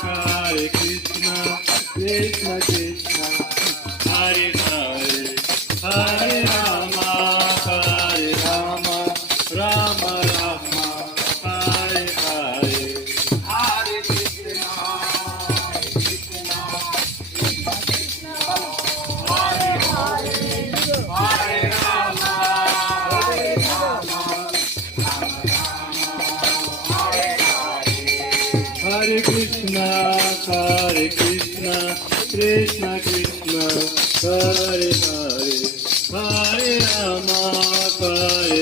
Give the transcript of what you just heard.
Hare Krishna, Krishna Krishna, Hare Hare, Hare Rama, Hare Rama, Rama Rama, Hare Hare. Hare Krishna, Krishna, Krishna, Hare Hare, Hare Rama, Hare Rama, Rama Rama, Hare Hare. Hare Krishna, Krishna Krishna, Hare Hare, Hare Rama, Hare